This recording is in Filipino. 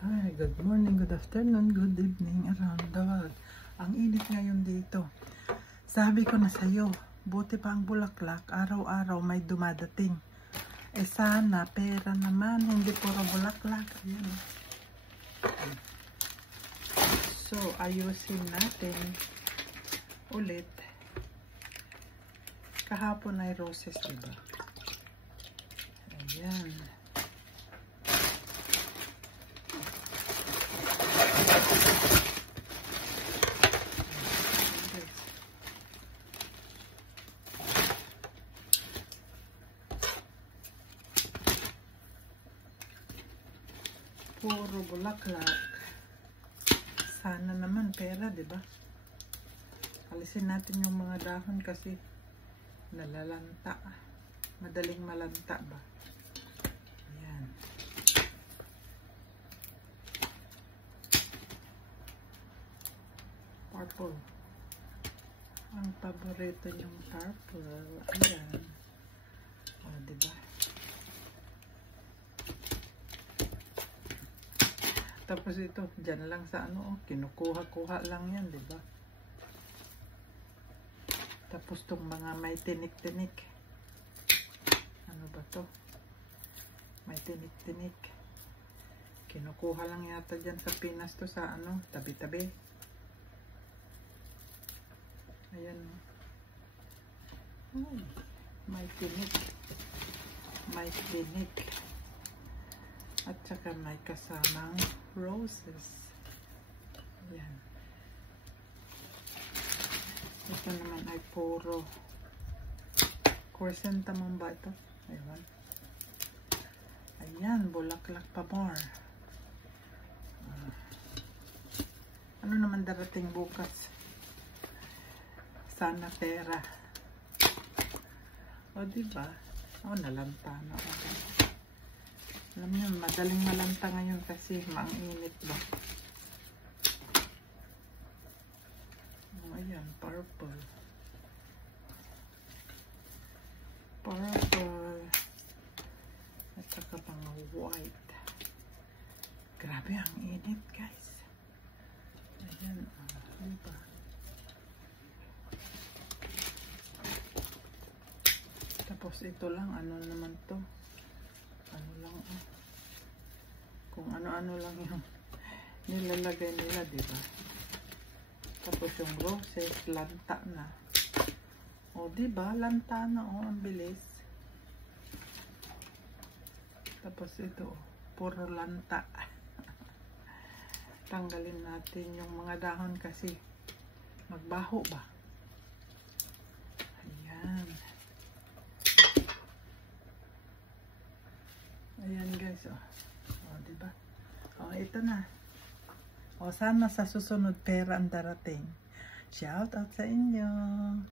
Hi, good morning, good afternoon, good evening around the world. Ang init ngayon dito. Sabi ko na sa'yo, buti pa ang bulaklak, araw-araw may dumadating. Eh sana, pera naman, hindi puro bulaklak. Ayan. So, ayusin natin ulit. Kahapon ay roses, diba? Ayan. Puro bulaklak. Sana naman pera, diba? Alisin natin yung mga dahon kasi nalalanta. Madaling malanta ba? Ayan. Purple. Ang paborito yung purple. Ayan. O, diba? Tapos ito, dyan lang sa ano, kinukuha-kuha lang yan, diba? Tapos tong mga may tinik-tinik. Ano ba to? May tinik-tinik. Kinukuha lang yata dyan sa Pinas to sa ano, tabi-tabi. Ayan. May tinik. May tinik. At saka may kasamang roses. Ayan. Ito naman ay puro chrysanthemum ba ito? Ayan. Ayan, bulaklak pa more. Ano naman darating bukas? Sana pera. O diba? O nalanta na. Okay. Alam niyo, madaling malanta ngayon kasi mainit ba? Oh, ayan, purple. Purple. At saka mga white. Grabe, ang init, guys. Ayan, diba? Tapos ito lang, ano naman to? Ano lang, kung ano-ano lang yung nilalagay nila, diba? Tapos yung roses, lanta na. O, diba? Lanta na, o, ang bilis. Tapos ito, puro lanta. Tanggalin natin yung mga dahon kasi magbaho ba? Ayan. Ayan guys, o. O, diba? O, ito na. O, sana sa susunod pera ang darating. Shout out sa inyo.